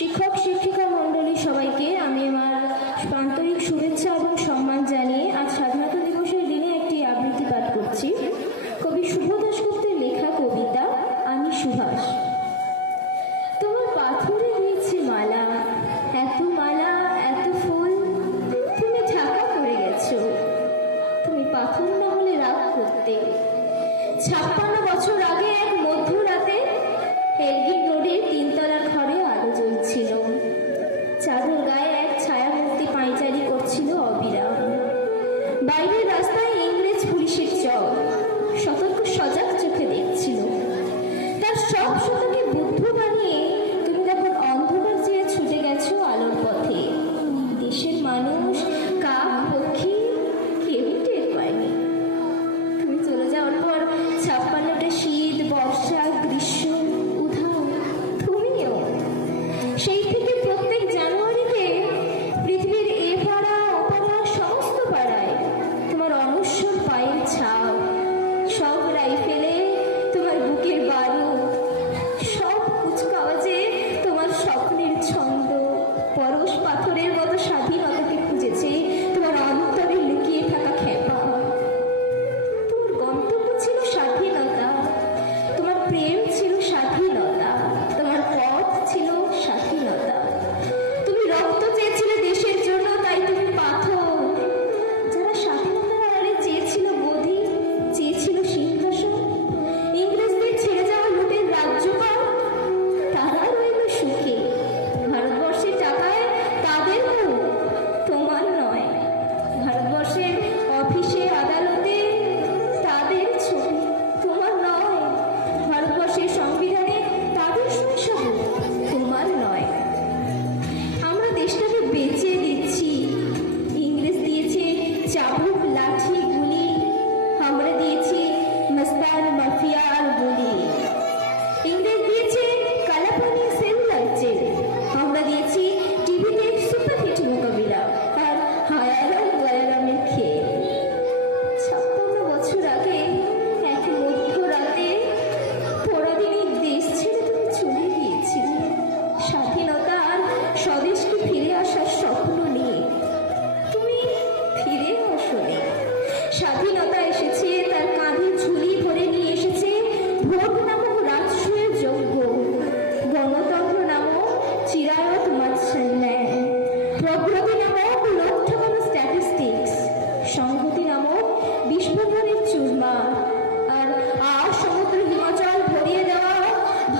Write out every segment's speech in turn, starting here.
শিক্ষক শিক্ষিকা মণ্ডলী সবাইকে আমি আমার আন্তরিক শুভেচ্ছা এবং সম্মান জানিয়ে আজ স্বাধীনতা দিবসের দিনে একটি আবৃত্তি পাঠ করছি। কবি শুভ দাশগুপ্তের লেখা কবিতা আমি সুভাষ। তোমার পাথরে দিয়েছি মালা, এত মালা এত ফুল, তুমি ঢাকা করে গেছো। তুমি পাথর না হলে রাগ করতে। 56 বছর আগে এক মধ্যরাতে এলগিন রোডের 3 তলার ঘরে আলো জ্বলছিল। চাদর গায়ে এক ছায়ামূর্তি পায়চারি করছিল অবিরাম। বাইরের রাস্তায় ইংরেজ পুলিশের চল সতর্ক সজাগ চোখে দেখছিল। তার সব শতকে বুদ্ধ বানিয়ে তুমি তখন অন্ধকার চেয়ে ছুটে গেছো আলোর পথে। দেশের মানুষ, কাক, পক্ষী কেউ টের পায়নি। তুমি চলে যাওয়ার পর 56টা শীত, বর্ষা, গ্রীষ্ম, উধাও, তুমিও। সেই থেকে প্রত্যেক জানুয়ারিতে পৃথিবীর এ পাড়া ও পাড়া সমস্ত পাড়ায় তোমার অনশ্বর পায়ের ছাপ, সব রাইফেলে তোমার বুকের বারুদ, সব কুচকাওয়াজে তোমার স্বপ্নের ছন্দ পরশ পাথরের মতো স্বাধীনতাকে খুঁজেছে তোমার অন্তরে লুকিয়ে থাকা খেপা। তোমার গন্তব্য ছিল স্বাধীনতা, তোমার প্রেম ছিল স্বাধীনতা, তোমার পথ ছিল স্বাধীনতা। তুমি রক্ত চেয়েছিলে দেশের জন্য, তাই তুমি পাথর। যারা স্বাধীনতার আড়ালে চেয়েছিল গদি, চেয়েছিল সিংহাসন, ইংরেজদের ছেড়ে যাওয়া লুটের রাজ্যপাল, তারা রইল সুখে। ভারতবর্ষের টাকায় তাদের মুখ, তোমার নয়। ভারতবর্ষের অফিসে আদালতে তাদের ছবি, তোমার নয়। ভারতবর্ষের সংবিধানে তাদের শৈশব, তোমার নয়। আমরা দেশটাকে বেঁচে দিচ্ছি। ইংরেজ দিয়েছে চাবুক, লাঠি, গুলি, আমরা দিয়েছি মস্তান, মাফিয়া আর গুলি। ইংরেজ দিয়েছে কালাপানি, সেল লাইটে, আমরা দিয়েছি টিভিতে সুপারহিট মোকাবিলা আর হায়ারাম গয়ারামের খেয়ে। 56 বছর আগে এক মধ্যরাতে পরাধীনের দেশ ছেড়ে তুমি চলে গিয়েছিলে স্বাধীনতা আর স্বদেশকে ফিরে আসার স্বপ্ন নিয়ে। তুমি ফিরে আসোনি। স্বাধীনতা এসেছে, তার কাঁধে ঝুলি ভরে নিয়ে এসেছে ভোট নামক রাজস্বের যোগ্য, গণতন্ত্র নামক চিরায়ত মাৎসন্যায়, প্রগতি নামক লোক ঠকানো স্ট্যাটিস্টিক্স, সংহতি নামক বিস্ফোরণের চুরমা, আর সমুদ্র হিমাচল ভরিয়ে দেওয়া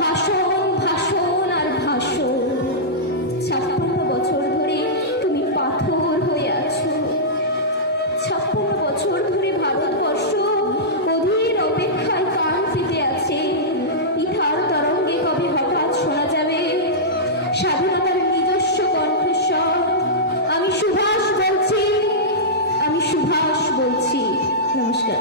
ভাষণ, ভাষণ আর ভাষণ। 56 বছর ধরে তুমি পাথর হয়ে আছো। 56 বছর ধরে ভারতবর্ষ অধীর অপেক্ষায় কান পেতে আছে। ইথার তরঙ্গে কবে হঠাৎ শোনা যাবে স্বাধীনতার নিজস্ব কণ্ঠস্বর। আমি সুভাষ বলছি, আমি সুভাষ বলছি। নমস্কার।